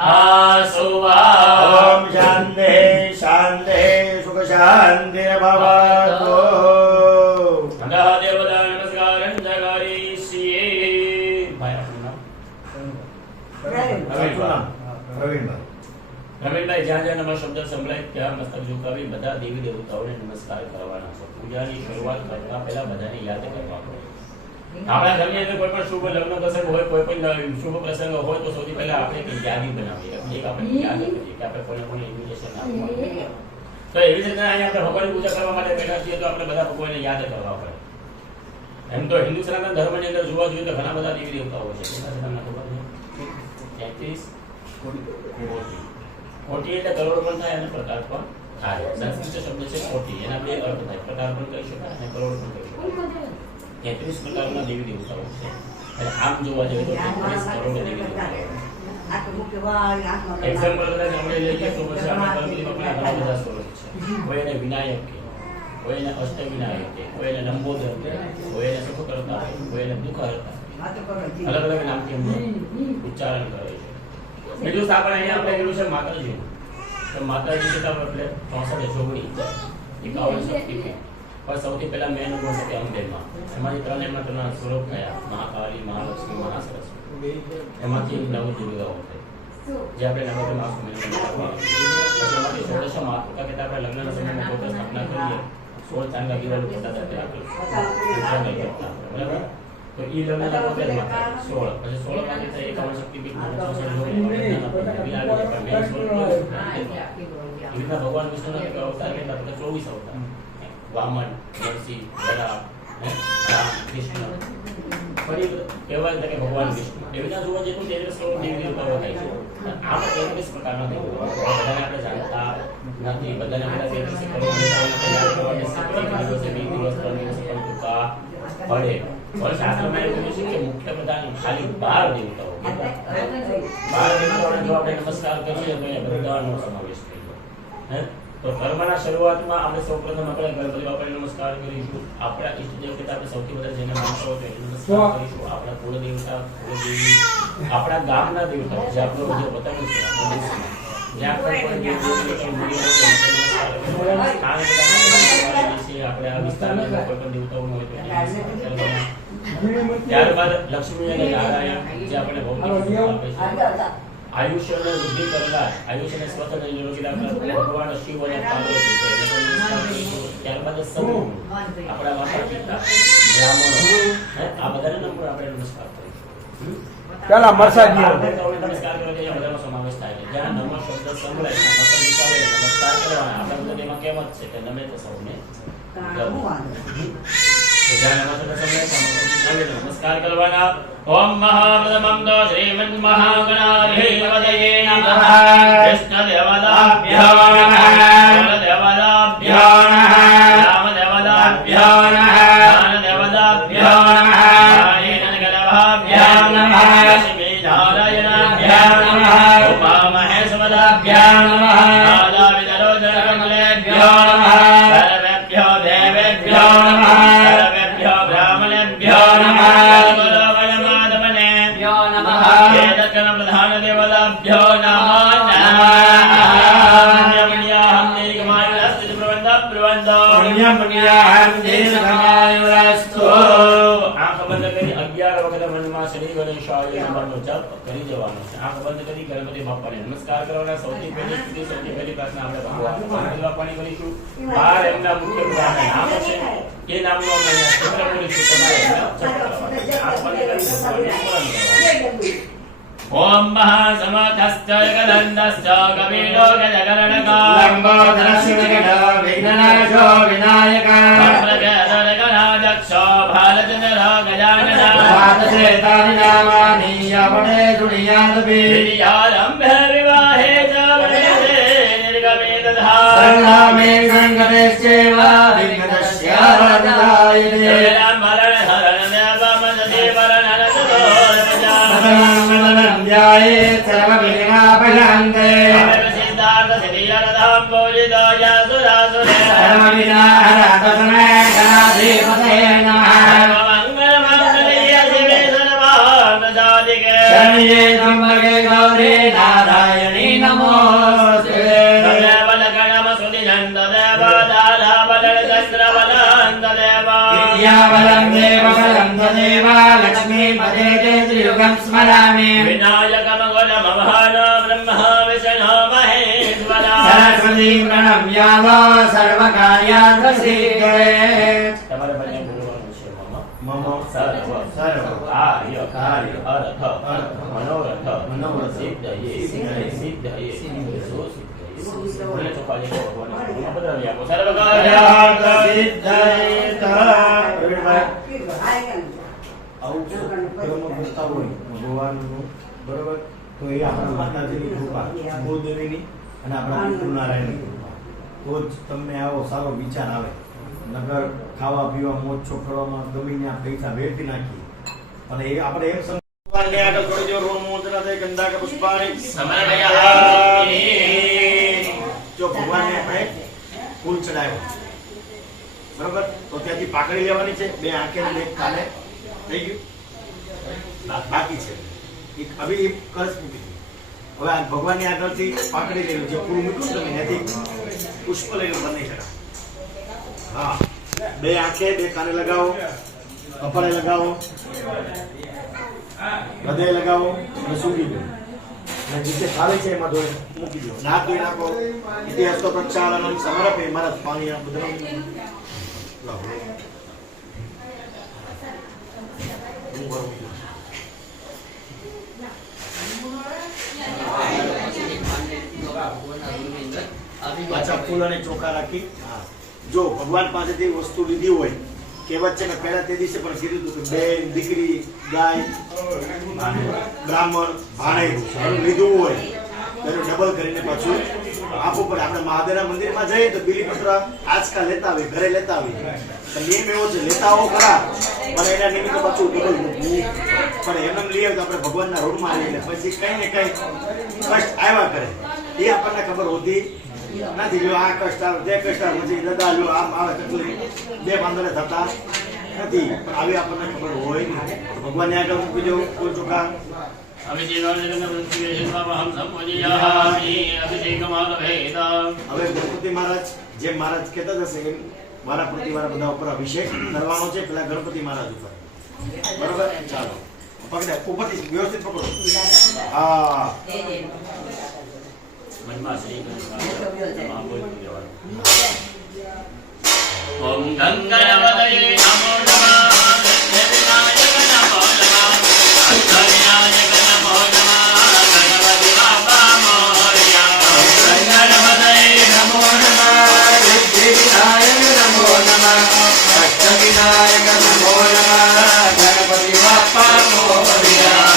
आसुवा ओम शांति शांति सुख शांति भवतु देवता नमस्कार जगरीशिये भाई अपना પ્રવીણભાઈ જ્યાં જ્યાં નમઃ શબ્દ સંભળાય ત્યાં મસ્તક ઝુકાવી બધા દેવી દેવતાઓને નમસ્કાર કરવાના છે. પૂજાની શરૂઆત કરતા પહેલા બધાને યાદ કરવા પડે. આપણા ઘરની અંદર કોઈ પણ શુભ લગ્ન પ્રસંગ હોય, કોઈ પણ શુભ પ્રસંગ હોય તો સૌથી પહેલા આપણે એક યાદી બનાવીએ. એક આપણે યાદ કરીએ કે આપણે કોને કોને ઇન્વિટેશન આપવાનું. તો એવી રીતે અહીંયા આપણે ભગવાનની પૂજા કરવા માટે બેઠા છીએ તો આપણે બધા ભગવાનને યાદ કરવા પડે. એમ તો હિન્દુ સનાતન ધર્મની અંદર જોવા જોઈએ તો ઘણા બધા દેવી દેવતાઓ છે. તમને ખબર છે 33 કોટી એટલે કરોડ પણ થાય અને પ્રકાર પણ થાય. સંસ્કૃત શબ્દ છે કોટી, એના બે અર્થ થાય. પ્રકાર પણ કહી શકાય અને કરોડ પણ કહી શકાય. 33 પ્રકારના દેવી દેવતાઓ છે. અને આમ જોવા જઈએ તો 33 કરોડ દેવી દેવતાઓ. એક્ઝામ્પલ કદાચ આપણે લઈએ તો પછી આપણે ગણપતિમાં ઘણા બધા સ્વરૂપ છે. કોઈ એને વિનાયક કહે, કોઈ એને અષ્ટવિનાયક કહે, કોઈ એને લંબોદર કહે, કોઈ એને સુખ કરતા કહે, કોઈ એને દુઃખ હરતા. અલગ અલગ નામથી એમને ઉચ્ચારણ કરે છે. બીજું આપણે અહીંયા આપણે કીધું છે માતાજી. તો માતાજી છે આપણે 64 જોગણી 51 શક્તિપીઠ. પણ સૌથી પહેલા મેન ઉભો છે અંબેમાં. એમાંથી ત્રણ સ્વરૂપ થયા: મહાકાળી, મહાલક્ષ્મી, મહાસરસ્વતી. એમાંથી 9 દુર્ગાઓ થઈ જે આપણે નવરાત્રિ માસ મહિનામાં એમાંથી 16 મહાત્મા કહેતા આપણે લગ્નના સમયમાં કોઈ સ્થાપના કરીએ 16 ચાંદા દિવાલો કરતા હતા બરાબર. તો ઈ લગ્નના પોતે જ માતા 16 પછી 16 માંથી થઈ 51 શક્તિપીઠ ભગવાન વિષ્ણુના કેટલા અવતાર કેટલા તો 24 અવતાર. વામન, નરસિંહ, વરાહ, રામ, કૃષ્ણ. ફરી કહેવાય કે ભગવાન વિષ્ણુ એવી રીતના જોવા જઈએ તો 33 કરોડ દેવી દેવતાઓ થાય છે. આમ 33 પ્રકારના દેવતાઓ બધાને આપણે જાણતા નથી. બધાને આપણે 33 કરોડ દેવતાઓને યાદ કરવાની શક્તિ દિવસે 2 દિવસ 3 દિવસ પણ ટૂંકા પડે. પણ શાસ્ત્રમાં એવું કહ્યું છે કે મુખ્ય પ્રધાન ખાલી 12 દેવતાઓ 12 દેવતાઓને જો આપણે નમસ્કાર કરીએ તો એ બધાનો સમાવેશ થઈ જાય. તો કર્મના શરૂઆતમાં આપણે સૌપ્રથમ આપણે ગણપતિ બાપાને નમસ્કાર કરીશું. આપણા ઈષ્ટ દેવતા આપણે સૌથી વધારે જેને માનતા હોય તો એને નમસ્કાર કરીશું. આપણા કુળ દેવતા, કુળદેવી, આપણા ગામના દેવતા જે આપણો જે વતન છે જ્યાં પણ આપણે આ વિસ્તારના કોઈ પણ દેવતાઓ હોય તો ત્યારબાદ લક્ષ્મી અને નારાયણ જે આપણે ભૌતિક આપે છે. આયુષ્યને વૃદ્ધિ કરનાર, આયુષ્યને સ્વસ્થ અને નિરોગી રાખનાર ભગવાન શિવ અને પાર્વતી છે. ત્યારબાદ સમૂહ આપણા માતા પિતા, બ્રાહ્મણો, આ બધાને નંબર આપણે નમસ્કાર કરીશું. ચાલો મરસાજી નમસ્કાર કરો કે બધાનો સમાવેશ થાય છે. જ્યાં નમઃ શબ્દ સંભળાય નમસ્કાર કરવાના. આપણા બધા એમાં કેમ જ છે કે નમે તો સૌને નમસ્કાર કરવાના. ઓમ મહાપ્રથમં તો શ્રીમન્ મહાગણાધિપતયે નમઃ. વિષ્ણુદેવતાભ્યો નમઃ. દેવતાભ્યો નમઃ. રામદેવતાભ્યો નમઃ. જ્ઞાનદેવતાભ્યો નમઃ. ગણગણભાભ્યો નમઃ. લક્ષ્મીનારાયણાભ્યો નમઃ. ઉમામહેશ્વરાભ્યો નમઃ. આદાવિદરોજનકમલેભ્યો નમઃ. સર્વેભ્યો દેવેભ્યો નમઃ. સર્વેભ્યો બ્રાહ્મણેભ્યો નમઃ. પ્રધાન દેવતાભ્યો નમઃ. આંખ બંધ કરી 11 વખત મનમાં શ્રી ગણેશાય નમઃનો જપ કરી જવાનો છે. આંખ બંધ કરી ગણપતિ બાપાને નમસ્કાર કરવાના. સૌથી પહેલી સ્તુતિ, સૌથી પહેલી પ્રાર્થના આપણે ભગવાન ગણપતિ બાપાની કરીશું. 12 એમના મુખ્ય પ્રધાન નામ છે એ નામનો આપણે સ્તોત્ર કરીશું. તમારે એમના જપ કરવાના. આંખ બંધ કરી ભગવાનને સ્મરણ કરવાનું. ओम महासमर्थश्च जगदन्तश्च कपिलो गजगणका लंबोदरस्य विघ्ननाशो विनायकः प्रगदगणाध्यक्षो भालचन्द्रो गजाननः वातसेतानि नामानि यवने दुनियादपि विद्यारम्भे विवाहे च वदते निर्गमे तथा संग्रामे संगतेश्चैव विघ्नस्य वरदायिने मरण हरण देवमदे वरणनतो ध्याये सर्वविघ्नापशान्ते सिद्धार्थ सिद्धिरथं पूजिताय सुरासुरे सर्वविघ्नहरतस्मै गणाधिपतये नमः सर्वमङ्गलमङ्गल्ये शिवे सर्वार्थसाधिके शरण्ये त्र्यम्बके गौरी नारायणे स्मरामि विनायकमङ्गलमहान ब्रह्म विष्णु महेश्वरा सरस्वती प्रणम्याव सर्वकार्यार्थसिद्धये તમારે બંને બોલવાનું છે મમ સર્વ સર્વ કાર્ય કાર્ય અર્થ મનોરથ મનોરથ સિદ્ધયે સિદ્ધયે સુસિદ્ધયે બોલે તો પાછી ભગવાન બદલાવી આપો સર્વ કાર્યાર્થ કાર્ય સિદ્ધયે આવું કર્મ કરતા હોય ભગવાનનું બરોબર તો એ આપણા માતાજીની કૃપા ભૂદેવીની અને આપણા પિતૃનારાયણની કૃપા તો જ તમને આવો સારો વિચાર આવે નગર ખાવા પીવા મોજ છો કરવામાં ગમીને આ પૈસા વેડફી નાખીએ અને એ આપણે એમ ભગવાનને આગળ થોડી જો રોમ મોદરા દે ગંધા કે પુષ્પાણી સમર્પયામિ જો ભગવાનને આપણે ફૂલ ચડાવ્યો બરોબર તો ત્યાંથી પાકડી લેવાની છે બે આંખે ને બે કાને થઈ ગયું બાકી છે એક હવે એક કળશ મૂકી દીધું. હવે આ ભગવાનની આગળથી પાકડી લેવું જે ફૂલ મૂક્યું તમે એનાથી પુષ્પ લઈને બંને ચડાવો. હા બે આંખે બે કાને લગાવો કપાળે લગાવો હૃદય લગાવો અને સૂકી દો અને જે થાળી છે એમાં ધોઈ મૂકી દો નાક ધોઈ નાખો ઇતિ હસ્તો પ્રક્ષાલનમ સમર્પે મારા પાણી આ બધું લાવો. પાછા ફૂલ અને ચોખા રાખી જો ભગવાન પાસેથી વસ્તુ લીધી હોય કહેવત છે ને પહેલા તે દિવસે પણ કીધું હતું કે બેન દીકરી ગાય બ્રાહ્મણ ભાણેજ લીધું હોય તેનું ડબલ કરીને પાછું આપવું પડે. આપણે મહાદેવના મંદિરમાં જઈએ તો બીલીપત્ર આજકાલ લેતા આવે ઘરે લેતા આવે નિયમ એવો છે લેતા આવો ખરા પણ એના નિમિત્તે પાછું ડબલ મૂકવું પડે. એમને લઈ આવે તો આપણે ભગવાનના રોડમાં આવીને પછી કઈ ને કઈ કષ્ટ આવ્યા કરે એ આપણને ખબર હોતી નથી. જો આ કષ્ટ આવે તે કષ્ટ આવે પછી દાદા જો આમ આવે તકલીફ બે પાંદડે થતા નથી પણ આવી આપણને ખબર હોય નહીં. ભગવાનને આગળ મૂકી દો કોઈ ચોખા હવે ગણપતિ મહારાજ જે મહારાજ કહેતા હશે એમ મારા પ્રતિવારા બધા ઉપર અભિષેક કરવાનો છે પેલા ગણપતિ મહારાજ ઉપર બરોબર. ચાલો પકડે ઉપરથી વ્યવસ્થિત પકડો. હા મનમાં શ્રી કૃષ્ણ ઓમ ગંગાવદયે નમો નમઃ વિનાયક નમો નમઃ વિનાયક નમો નમઃ ગણપતિ બાપા મોરયા ગંગાવદયે નમો નમઃ સિદ્ધિવિનાયક નમો નમઃ અષ્ટવિનાયક નમો નમઃ ગણપતિ બાપ્પા મોરયા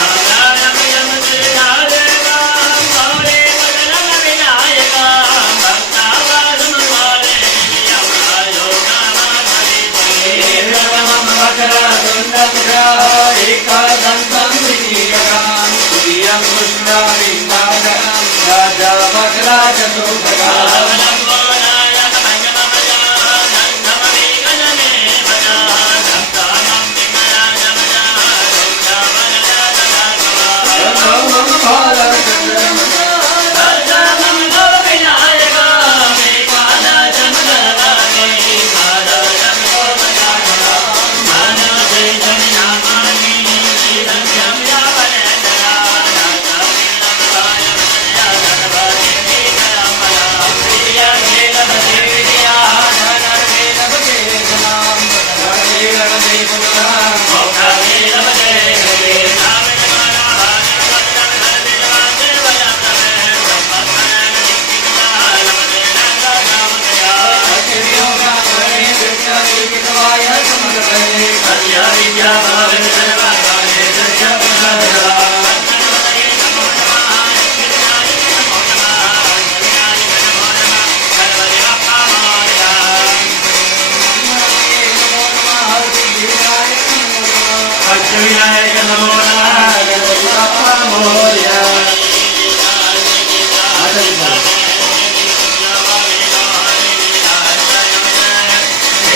અષ્ટવિનાયક નમો નમઃ ગણપતિ બાપ્પા મોરયા.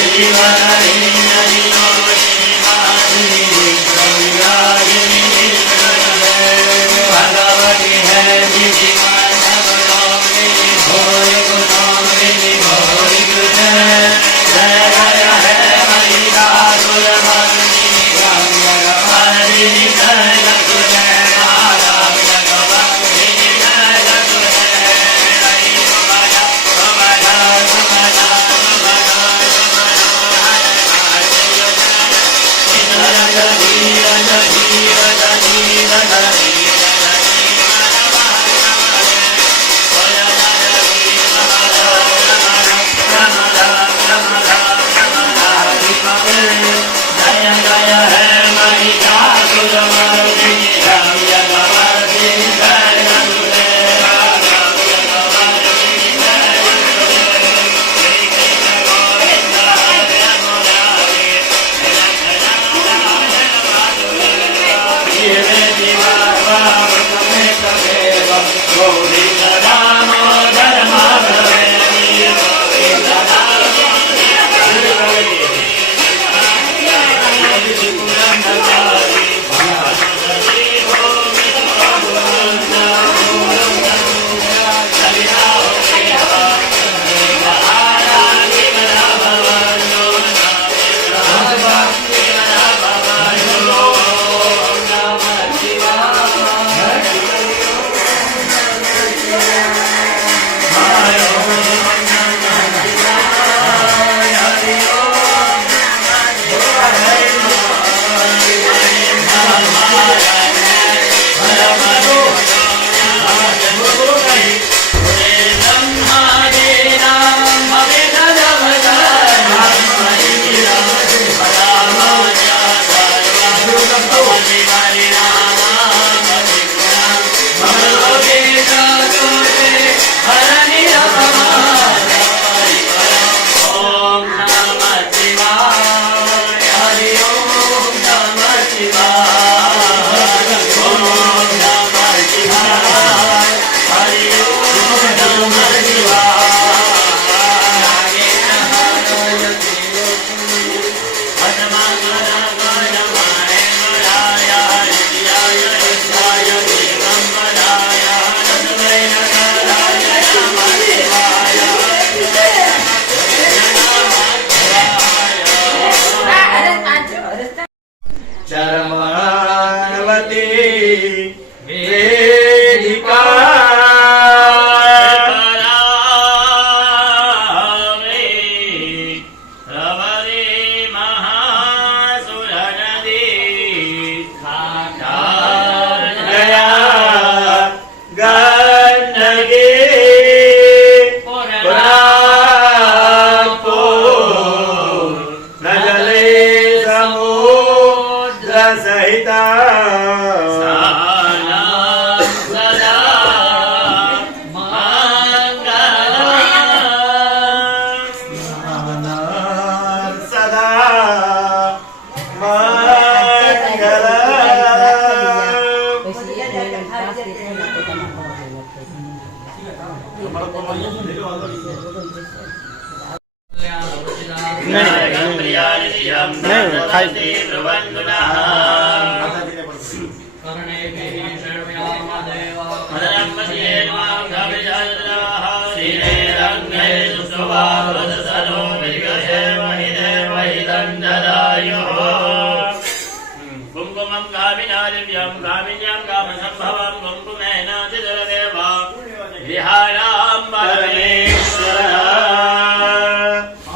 Hare Hare Hare Hare Govind Damodar માધવે Govind ચરમાવતી Vedika कुंकुमं कामिनादिव्यं कामिन्यं कामसंभवं कुंकुमेन चिदरदेवा विहारां परमेश्वरः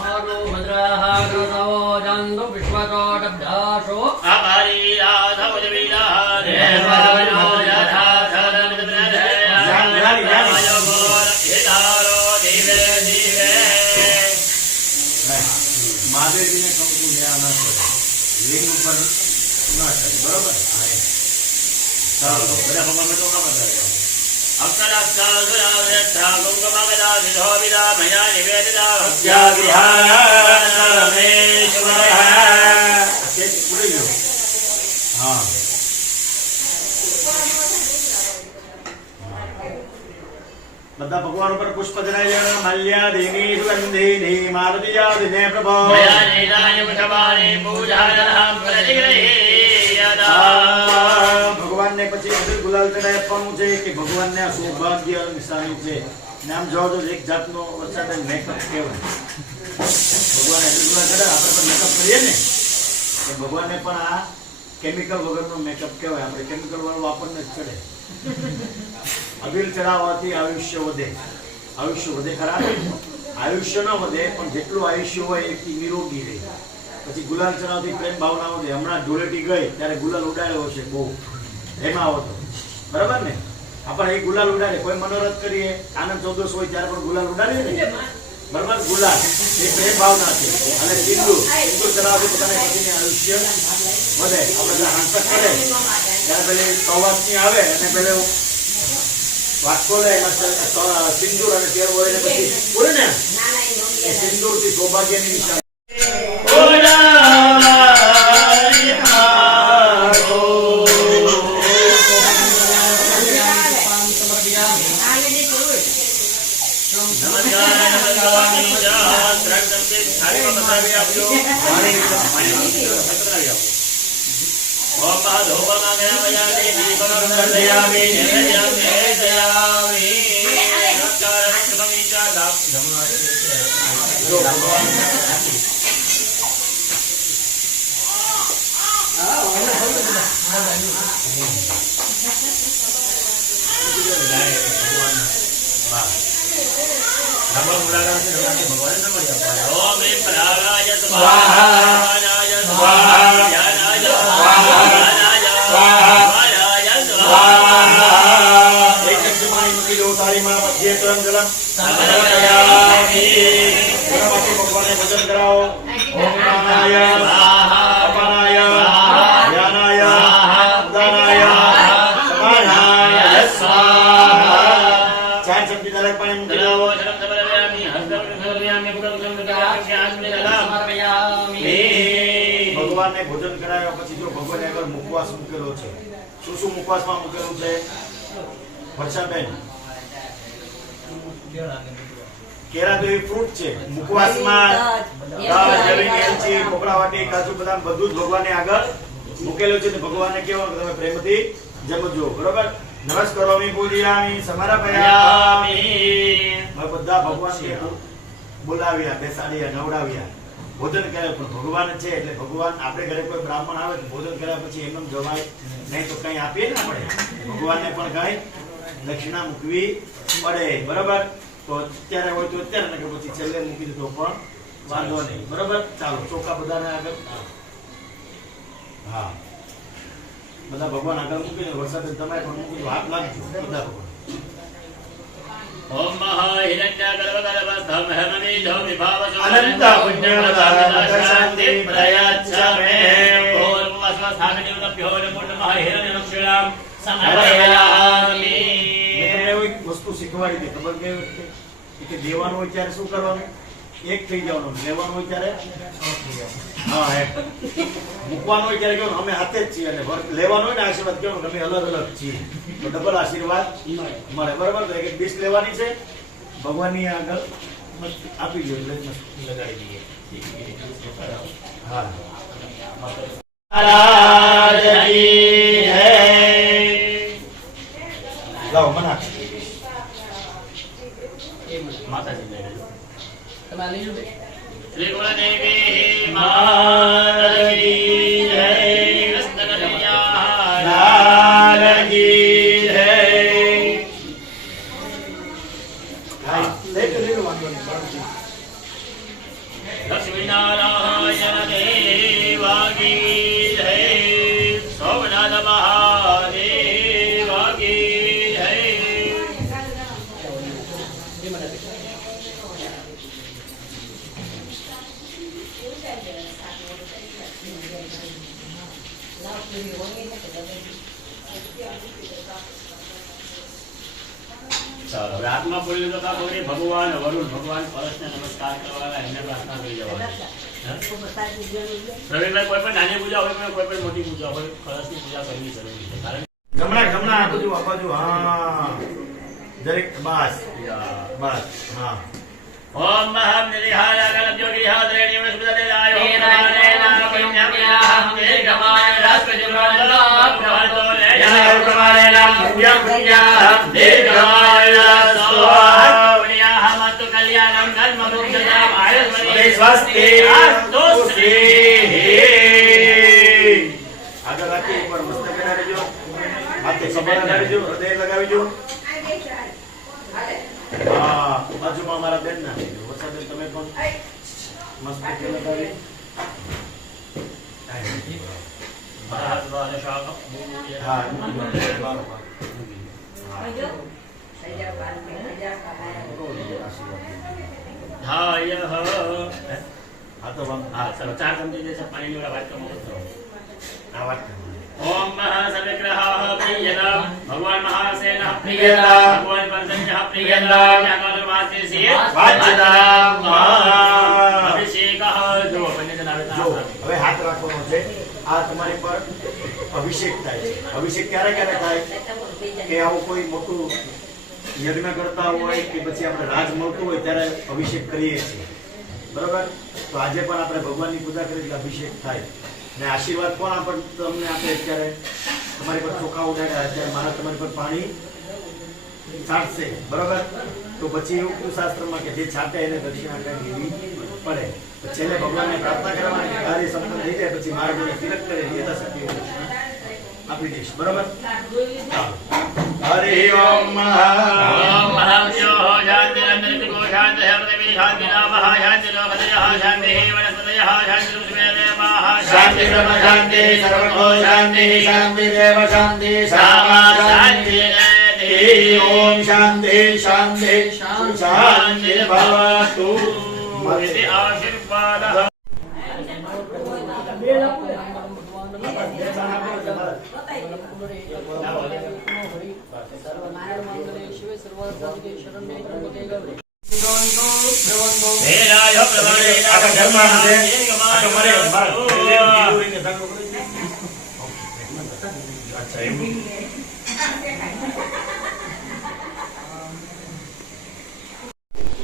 आरो भद्राः कृतवो जन्तु विश्वकोटब्धाशो अपारीराधवजवीराः देवानो यथा महादेवजी ने कंकु लेना लिंग ऊपर ना चल बराबर चलो तो बड़ा भगवान में तो का बताया अक्षरस्तासुरावेत्था कुंकुमगदाधिधो विदा मया निवेदिता भक्त्या विहारमेश्वरः के पूरे गयो हां બધા ભગવાન ઉપર પુષ્પ ધરાય મલ્યાદિની સુગંધિની મારુતિયાદિને પ્રભો मया नीलाय पुष्पाणि पूजायां प्रतिगृह्यता ભગવાન ને પછી અબીર ગુલાલ ચડાય આપવાનું છે કે ભગવાન ને આ સૌભાગ્ય નિશાની છે નામ જો તો એક જાતનો વરસાદ મેકઅપ કહેવાય ભગવાન અબીર ગુલાલ ચડાય આપણે પણ મેકઅપ કરીએ ને તો ભગવાન ને પણ આ કેમિકલ વગરનો મેકઅપ કહેવાય આપણે કેમિકલ વાળું આપણને જ ચડે અબીર ચડાવવાથી આયુષ્ય વધે ખરા આયુષ્ય ન વધે પણ જેટલું આયુષ્ય હોય એટલી નિરોગી રહે પછી ગુલાલ ચડાવથી પ્રેમ ભાવના વધે હમણાં ધૂળેટી ગઈ ત્યારે ગુલાલ ઉડાડ્યો છે બહુ એમાં આવતો બરાબર ને આપણે એ ગુલાલ ઉડાડે કોઈ મનોરથ કરીએ આનંદ ચૌદસ હોય ત્યારે પણ ગુલાલ ઉડાડીએ ને બરાબર ગુલાલ એ પ્રેમ ભાવના છે અને સિંદૂર ચડાવથી પોતાના પતિને આયુષ્ય વધે આપણે હાંસક કરે ત્યારે પેલી સૌવાસની આવે અને પેલે વાટકો લે સિંદૂર અને તેલ વળીને પછી બોલે ને સિંદૂર થી સૌભાગ્યની નિશાની નમસ્કાર ભગવાનની જય ત્રણદંતે થાળીમાં પધરાવી આપજો પાણી પધરાવી આપો ઓમ પાદોપમાગયામયામિ દીપકર્દયામિ નિરજ્યામિ નમસ્કાર સમીચા દાપ જો ભગવાન ઓમ એમ પ્રાણાય સ્વાહા પ્રાણાય સ્વાહા ધ્યાનાય સ્વાહા ધ્યાનાય સ્વાહા સ્વાહા એક જમાઈ મૂકી દો થાળીમાં મધ્ય ત્રણ જલમ સમર્પયામિ ભગવાનને ભજન કરાવો ઓમ પ્રાણાય સ્વાહા અપાનાય સ્વાહા ધ્યાનાય ઉદાનાય સમાનાય સ્વાહા ચાર ચમચી દરેક પાણી મૂકી દો દલાવો ધરમ સમર્પયામિ હસ્તમ સમર્પયામિ પુરમ સમર્પયામિ આત્મને સમર્પયામિ ભગવાનને ભોજન કરાવ્યા પછી જો ભગવાન આગળ મુખવાસ મૂકેલો છે શું શું મુખવાસમાં મૂકેલું છે વર્ષાબેન કેળા તો એક ફ્રૂટ છે મુખવાસમાં દાળ જવી એલચી કોપરાવાટી કાજુ બદામ બધું જ ભગવાનને આગળ મૂકેલું છે તો ભગવાનને કહેવાનું કે તમે પ્રેમથી જમજો બરોબર નમસ્કારોમી પૂજયામિ સમર્પયામિ બધા ભગવાનને બોલાવ્યા બેસાડ્યા નવડાવ્યા ભોજન કર્યા પણ ભગવાન છે એટલે ભગવાન આપણે ઘરે કોઈ બ્રાહ્મણ આવે તો ભોજન કર્યા પછી એમ જવાય નહીં તો કઈ આપીએ ને આપણે ભગવાનને પણ કઈ દક્ષિણા મૂકવી પડે બરાબર તો અત્યારે હોય તો અત્યારે ને કે પછી છેલ્લે મૂકી દો તો પણ વાંધો નહીં બરાબર ચાલો ચોખા બધાને આગળ હા બધા ભગવાન આગળ મૂકીને વરસાદ તમે પણ મૂકી દો હાથ લાગજો બધા ભગવાન ઓમ મહાહિરણ્યગર્ભગર્ભસ્થમ હેમનીજો વિભાવસો અનંત પુણ્યવદાન શાંતિ પ્રયચ્છમે ભૂર્ભુવસ્વસ્થાપિતવ્યો નમો નમઃ હિરણ્યલક્ષ્મીણામ સમર્પયામિ મેં તમને એક વસ્તુ શીખવાડી હતી ખબર કે દેવાનું હોય ત્યારે શું કરવાનું એક થઈ જવાનું લેવાનું હોય ત્યારે હા એક મૂકવાનું હોય ત્યારે કેવું અમે હાથે જ છીએ અને લેવાનું હોય ને આશીર્વાદ કેવું અમે અલગ અલગ છીએ તો ડબલ આશીર્વાદ મળે બરાબર તો એક ડીશ લેવાની છે ભગવાનની આગળ આપી દો એટલે લગાડી દઈએ હા મહારાજ કી જય લાવો મના માતાજી જય તમારે લઈ લો શ્રી ગુરુદેવી માત કી જય કૃષ્ણ કનૈયા લાલ કી જય હા લેટ લેલો વાંધો નહીં લક્ષ્મી નારાયણ દેવા કી જય સોમનાથ મહાદેવા કી જય ચાલો હવે આત્મા બોલી તો કા બોલી ભગવાન વરુણ ભગવાન પરસને નમસ્કાર કરવાના એમને પ્રાર્થના કરી જવાની પ્રવીણભાઈ કોઈ પણ નાની પૂજા હોય કોઈ પણ મોટી પૂજા હોય કળશની પૂજા કરવી જરૂરી છે કારણ જમણા આ બાજુ હા દરેક બસ બસ હા ઓમ મહમ નિરિહાય ગણ્યોગિહાદ્રેણિ વસ્પદદેલાય ઓમ આગળ રાખી એકવાર મસ્તક લગાવી દો હાથે કપડા લગાવી દો હૃદય લગાવી દો હા બાજુમાં મારા બેન ના વરસાદ તમે પણ મસ્તક લગાવી હા હા તો હા ચલો 4 ચમચી જે છે પાણીની વાળા વાત કરો આ વાત ઓમ મહાસવિગ્રહઃ પ્રિયતા ભગવાન મહાસેનઃ પ્રિયતા ભગવાન પરજન્યઃ પ્રિયતા જ્ઞાનવાદ વાસ્યસી વાચ્યતા અભિષેકઃ જો બંને જણ આવે જો હવે હાથ રાખવાનો છે આ તમારી પર અભિષેક થાય છે અભિષેક ક્યારે ક્યારે થાય કે આવું કોઈ મોટું યજ્ઞ કરતા હોય કે પછી આપણે રાજ મળતું હોય ત્યારે અભિષેક કરીએ છીએ, બરોબર? તો આજે પણ આપણે ભગવાનની પૂજા કરીએ એટલે અભિષેક થાય ને આશીર્વાદ કોણ આપણને તમને આપે? અત્યારે તમારી પર ચોખા ઉડાડ્યા, અત્યારે મારા તમારી પર પાણી છાંટશે, બરોબર? તો પછી એવું કયું શાસ્ત્રમાં કે જે છાંટે એને દક્ષિણા કઈ દેવી પડે. તો છેલ્લે ભગવાનને પ્રાર્થના કરવાની કે કાર્ય સંપન્ન થઈ જાય પછી મારા જોડે તિલક કરે યથાશક્તિ આપી દઈશ, બરોબર? હરિ ઓમ મહાવ્યો શાંતિરંતરિકો શાંતિ પૃથ્વી શાંતિ નામઃ શાંતિ લોકદયઃ શાંતિ વનસ્પતયઃ શાંતિ સુમેદેવાઃ શાંતિ બ્રહ્મ શાંતિ સર્વતો શાંતિ શાંતિ દેવ શાંતિ સામા શાંતિ ઓમ શાંતિ શાંતિ શાંતિ ભવતુ ઇતિ આશીર્વાદઃ. વેલાય પ્રવણે આખા ઘરમાં છે આખા મરે અચ્છા એમ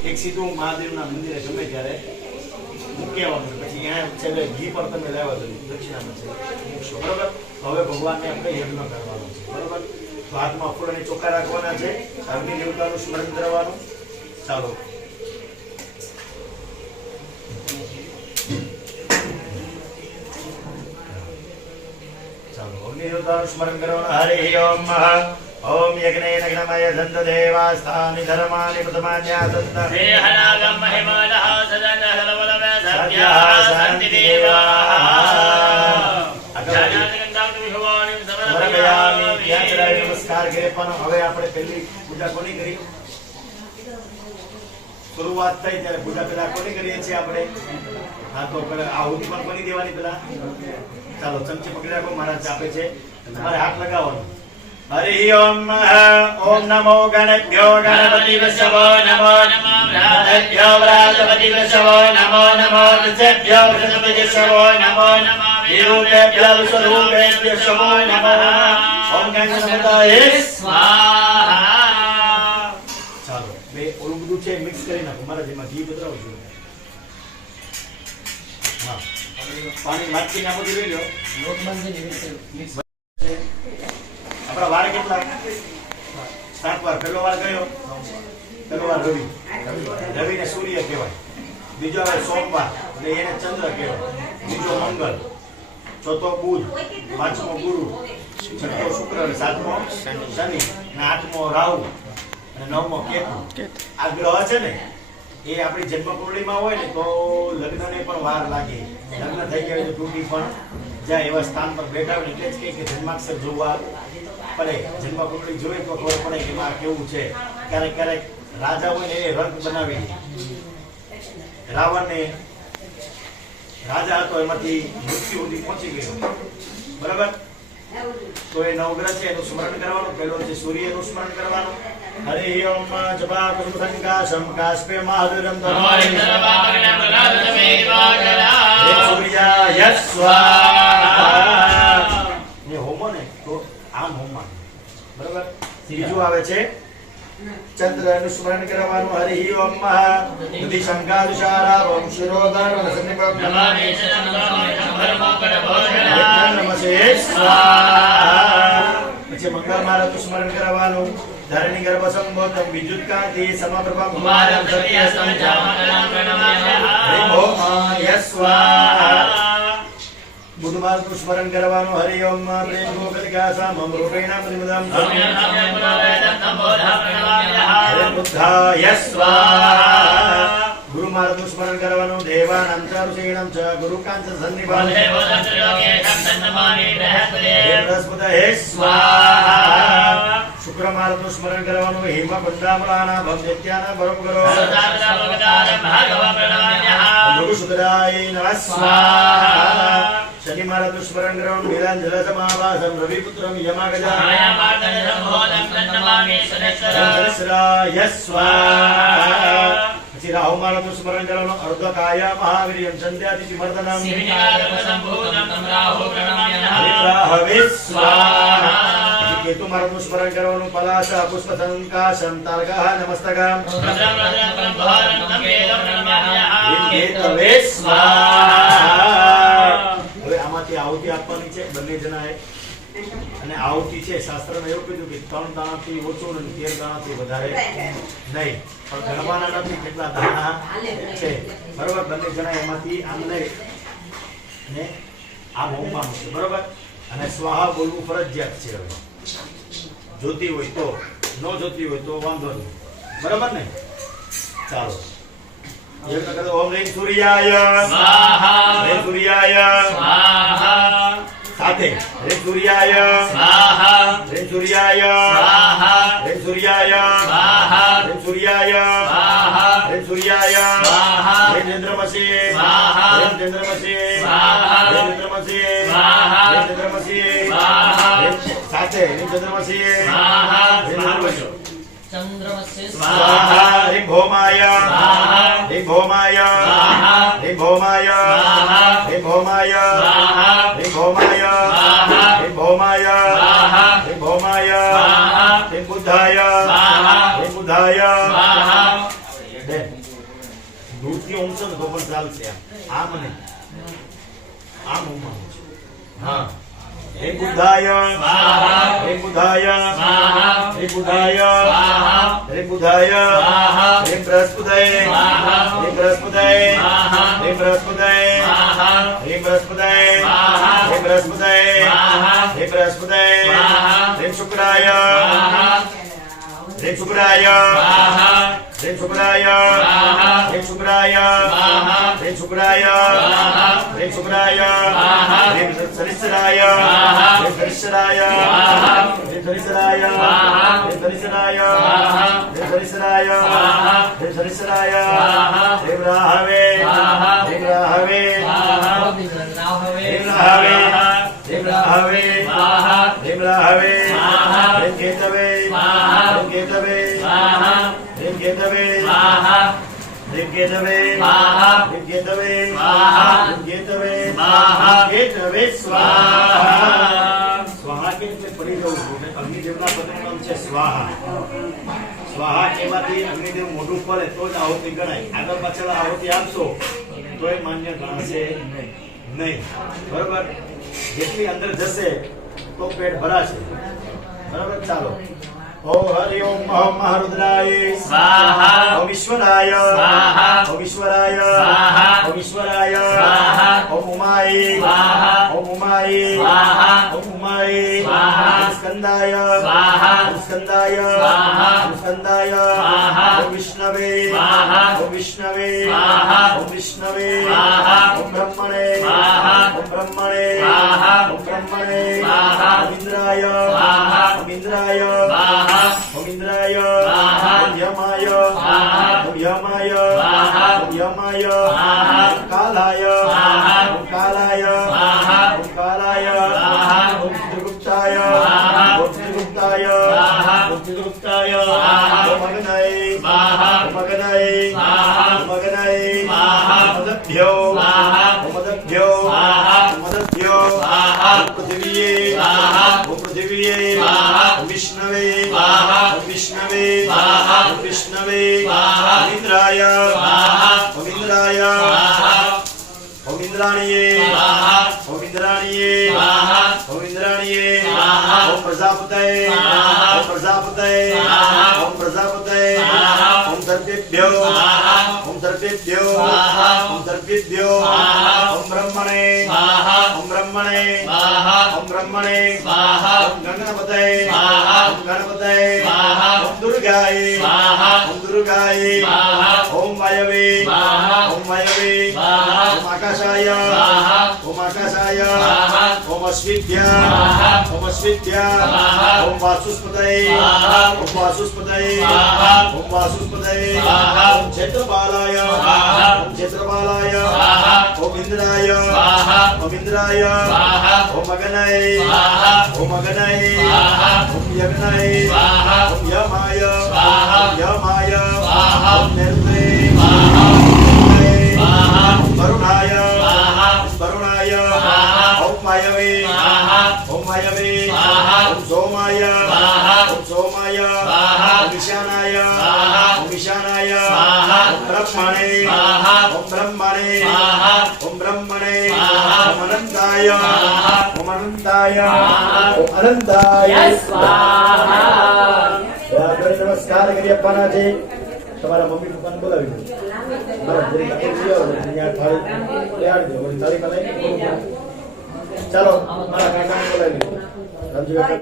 એક સીધું મહાદેવના મંદિરે ગમે ત્યારે મૂકી આવવાનું, પછી ત્યાં છેલ્લે ઘી પર તમે લેવા દો દક્ષિણામાં છે મૂકશો, બરોબર? હવે ભગવાનને આપણે યજ્ઞ કરવાનો છે, બરોબર? તો હાથમાં ફૂલ અને ચોખા રાખવાના છે, અગ્નિ દેવતાનું સ્મરણ કરવાનું. ચાલો અગ્નિ દેવતાનું સ્મરણ કરવાનું. હરિ ઓમ ઓમ યજ્ઞેન જ્ઞમય દંત દેવાસ્થાનિ ધર્માનિ પ્રથમાન્યાસંત હે હનાગમ મહિમાનઃ સદન હલવલવ સત્યઃ શાંતિ દેવાઃ જાનાગંધામ વિભવાનિ સમર્પયામિ. ત્યાં ચડાવી સમર્પયામિ. નમસ્કાર કરે પણ હવે આપણે પહેલી પૂજા કોની કરી? શરૂઆત થઈ ત્યારે પૂજા પેલા કોની કરીએ છીએ આપણે? હા, તો પેલા આહુતિ પણ કોની દેવાની પેલા? ચાલો ચમચી પકડી રાખો, મહારાજ આપે છે, તમારે હાથ લગાવવાનો. હરિ ઓમ ઓમ નમો ગણેભ્યો ગણપતિ વૃષભો નમો નમો વ્રાતભ્યો વ્રાતપતિ વૃષભો નમો નમો વૃષભ્યો વૃષભ વૃષભો નમો નમો વિરૂપેભ્યો વિશ્વરૂપેભ્યો વૃષભો નમો ઓમ ગણપતયે સ્વાહા. ચાલો બે ઓલું બધું છે મિક્સ કરી નાખો, મારા જેમાં ઘી પધરાવું છું. હા, પાણી વાટકીને આ બધું લઈ લો. આપણા વાર કેટલા? 7 વાર. પહેલો વાર કયો? પહેલો વાર રવિ. રવિને સૂર્ય કહેવાય. બીજો આવે સોમવાર, એટલે એને ચંદ્ર કહેવાય. બીજો મંગળ, ચોથો બુધ, પાંચમો ગુરુ, છઠ્ઠો શુક્ર, અને સાતમો શનિ, અને આઠમો રાહુ, અને નવમો કેતુ. આ ગ્રહ છે ને એ આપણી જન્મ કુંડળીમાં હોય ને તો લગ્નને પણ વાર લાગે. લગ્ન થઈ ગયા હોય તો તૂટી પણ જાય એવા સ્થાન પર બેઠા હોય એટલે જ કે જન્માક્ષર જોવા પડે. જન્મ કુંડળી જોઈએ તો ખબર પડે કે એમાં કેવું છે. ક્યારેક ક્યારેક રાજા હોય ને એ રંગ બનાવી દે. રાવણને રાજા હતો એમાંથી મૃત્યુ સુધી પહોંચી ગયો, બરાબર? તો એ નવગ્રહ છે એનું સ્મરણ કરવાનું. પહેલો છે સૂર્યનું સ્મરણ કરવાનું. હરિ ઓમ જપા પુષ્પસંકાશમ કાશ્પે મહાવીરમ સૂર્યાય સ્વાહા. ને હોમો ને તો આમ હોમવાનું, બરાબર? ત્રીજું આવે છે ચંદ્રનું સ્મરણ કરવાનું. હરિ ઓમ નદી શંકાદુષારા ઓમ શિરોદર વસનિપમ નમામિ નમસે સ્વાહા. પછી મંગળ મહારાજનું સ્મરણ કરવાનું. ધરણી ગર્ભ સંબોધમ વિદ્યુત કાંતિ સમપ્રભમ કુમારમ સત્યસ્તમ ચામકલમ પ્ರಣમ્યઃ ઓમાય સ્વાહા. બુધ મહારાજનું સ્મરણ કરવાનું. હરિ ઓમ પ્રેમ ગોકલિકા સામમ રૂપેણ પ્રતિપદમ હરે બુદ્ધાય સ્વાહા. ગુરુ મહારાજનું સ્મરણ કરવાનું. દેવાનામ ચ ઋષીણામ ચ ગુરુકાંચ સન્નિભાન બૃહસ્પતયે સ્વાહા. શુક્ર મહારાજનું સ્મરણ કરવાનું. હિમ બંદામલાના ભક્ત્યાના બરમ કરો. ભૃગુસુતરાય નમઃ સ્વાહા. શનિ મહારાજનું સ્મરણ કરવાનું. નીલાંજલ સમાવાસમ રવિપુત્રમ યમાગજાય સ્વાહા. પછી રાહુ મહારાજનું સ્મરણ કરવાનું. અર્ધકાય મહાવીર્યમ સંધ્યાતિથિ મર્દનમ હરિપ્રાહવે સ્વાહા. કેતુ મારનું સ્મરણ કરવાનું પલાશ પુષ્પ સંકાશમ તારગા નમસ્તકમ કેતવે સ્વાહા હવે આમાંથી આહુતિ આપવાની છે બંને જણાએ અને આહુતિ છે શાસ્ત્રમાં એવું કીધું કે 3 દાણાથી ઓછું અને 13 દાણાથી વધારે નહીં પણ ગણવાના નથી કેટલા દાણા છે બરોબર બંને જણા એમાંથી આમ લઈ અને આ હોમવાનું છે બરોબર અને સ્વાહા બોલવું ફરજિયાત છે હવે જોતી હોય તો ન જોતી હોય તો વાંધો નહીં બરોબર ને ચાલો યજ્ઞ કરો ઓમ રીમ સૂર્યાય સ્વાહા રીમ સૂર્યાય સ્વાહા સાથે રીમ સૂર્યાય સ્વાહા રીમ સૂર્યાય સ્વાહા રીમ સૂર્યાય સ્વાહા રીમ સૂર્યાય સ્વાહા રીમ સૂર્યાય સ્વાહા રીમ ચંદ્રમસી સ્વાહા રીમ ચંદ્રમસી સ્વાહા રીમ ચંદ્રમસી સ્વાહા રીમ ચંદ્રમસી સ્વાહા સાથે રીમ ચંદ્રમસી સ્વાહા રીમ चंद्रमस्य स्वाहा ह्रीं भौमाय स्वाहा ह्रीं भौमाय स्वाहा ह्रीं भौमाय स्वाहा ह्रीं भौमाय स्वाहा ह्रीं भौमाय स्वाहा ह्रीं भौमाय स्वाहा ह्रीं भौमाय स्वाहा ह्रीं बुद्धाय स्वाहा ह्रीं बुद्धाय स्वाहा दे दूसरी ओम से तो पण चालશે આમ ને આમ ઓમ હા हे बुधाय स्वाहा हे बुधाय स्वाहा हे बुधाय स्वाहा हे बुधाय स्वाहा हे बृहस्पतये स्वाहा हे बृहस्पतये स्वाहा हे बृहस्पतये स्वाहा हे बृहस्पतये स्वाहा हे बृहस्पतये स्वाहा हे बृहस्पतये स्वाहा हे शुक्राय स्वाहा हे शुक्राय स्वाहा हे शुक्राय स्वाहा हे शुक्राय स्वाहा हे शुक्राय स्वाहा हे शुक्राय स्वाहा हे शनिश्चराय स्वाहा हे शनिश्चराय स्वाहा हे शनिश्चराय स्वाहा हे शनिश्चराय स्वाहा हे शनिश्चराय स्वाहा हे शनिश्चराय स्वाहा हे राहवे स्वाहा हे राहवे स्वाहा हे राहवे हे राहवे स्वाहा हे राहवे स्वाहा हे केतवे स्वाहा हे केतवे स्वाहा हे केतवे स्वाहा हे केतवे स्वाहा हे केतवे स्वाहा हे केतवे स्वाहा केतवे स्वाहा स्वाहा के એટલે પડી જવું છે અગ્નિદેવના પદનું નામ છે સ્વાહા સ્વાહા કહેવાથી અગ્નિદેવ મોઢું ખોલે તો જ આહુતિ ગણાય આગળ પાછળ આહુતિ આપશો તો એ માન્ય ગણાશે નહીં બરાબર જેટલી અંદર જશે તો પેટ ભરાશે બરાબર ચાલો ओम हरि ओम महारुद्राय स्वाहा ओम ईश्वराय स्वाहा ओम ईश्वराय स्वाहा ओम ईश्वराय स्वाहा ओम उमाय स्वाहा ओम उमाय स्वाहा ओम उमाय स्वाहा ओम स्कंदाय स्वाहा ओम स्कंदाय स्वाहा ओम स्कंदाय स्वाहा ओम विष्णवे स्वाहा ओम विष्णवे स्वाहा ओम विष्णवे स्वाहा ओम ब्रह्मणे स्वाहा ओम ब्रह्मणे स्वाहा ओम ब्रह्मणे स्वाहा ओम इंद्राय स्वाहा ओम इंद्राय स्वाहा ओम इंद्राय स्वाहा ओम यमाय स्वाहा ओम यमाय स्वाहा ओम यमाय स्वाहा ओम कालाय स्वाहा ओम कालाय स्वाहा ओम कालाय स्वाहा ओम चित्रगुप्ताय स्वाहा ओम चित्रगुप्ताय स्वाहा ओम चित्रगुप्ताय स्वाहा ओम अग्नये स्वाहा ओम अग्नये स्वाहा ओम अग्नये स्वाहा मदभ्यो स्वाहा ओम मदभ्यो स्वाहा ओम मदभ्यो स्वाहा ओम पृथिवीये स्वाहा ओम पृथिवीये स्वाहा ओम विष्णवे स्वाहा ओम विष्णवे स्वाहा ओम विष्णवे स्वाहा ओम इंद्राय स्वाहा ओम इंद्राय स्वाहा ओम इंद्राणिये स्वाहा ओम इंद्राणिये स्वाहा ओम इंद्राणिये स्वाहा ओम प्रजापतये स्वाहा ओम प्रजापतये स्वाहा ओम प्रजापतये स्वाहा ओम सर्पेभ्यो स्वाहा ओम सर्पेभ्यो स्वाहा ओम सर्पेभ्यो स्वाहा ओम ब्रह्मणे स्वाहा ओम ब्रह्मणे स्वाहा ओम ब्रह्मणे स्वाहा ओम गणपतये स्वाहा ओम गणपतये स्वाहा ओम दुर्गाय स्वाहा ओम दुर्गाय स्वाहा ओम वायवे स्वाहा ओम वायवे स्वाहा ओम आकाशाय स्वाहा ओम आकाशाय स्वाहा ओम अश्विभ्या स्वाहा ओम अश्विभ्या स्वाहा ओम वासुस्पतये स्वाहा ओम वासुस्पतये स्वाहा ओम वासुस्पतये स्वाहा ओम क्षेत्रपालाय स्वाहा ओम क्षेत्रपालाय स्वाहा ओम इंद्राय स्वाहा ओम इंद्राय स्वाहा ओम अग्नये स्वाहा ओम अग्नये स्वाहा ओम यज्ञये स्वाहा ओम यमाय स्वाहा ओम यमाय स्वाहा ओम नेत्रे स्वाहा ओम वरुणाय स्वाहा ओम वरुणाय स्वाहा ओम वायवे स्वाहा ओम वायवे स्वाहा ओम सोमाय ઈશાનાય સ્વાહા. ઓમ ઈશાનાય સ્વાહા. ઓમ બ્રહ્મણે સ્વાહા. ઓમ બ્રહ્મણે સ્વાહા. ઓમ બ્રહ્મણે સ્વાહા. ઓમ અનંતાય સ્વાહા. ઓમ અનંતાય સ્વાહા. ઓમ અનંતાય સ્વાહા. આપણે નમસ્કાર કરી આપવાના છે. તમારા મમ્મી પપ્પાને બોલાવી દો. બરાબર, જરી કાપડ લઈ આવો. અહીંયા થાળી લઈ આવજો. ઓલી થાળી માં લઈને ચાલો મારા કાકાને બોલાવી દો. રામજી કાકા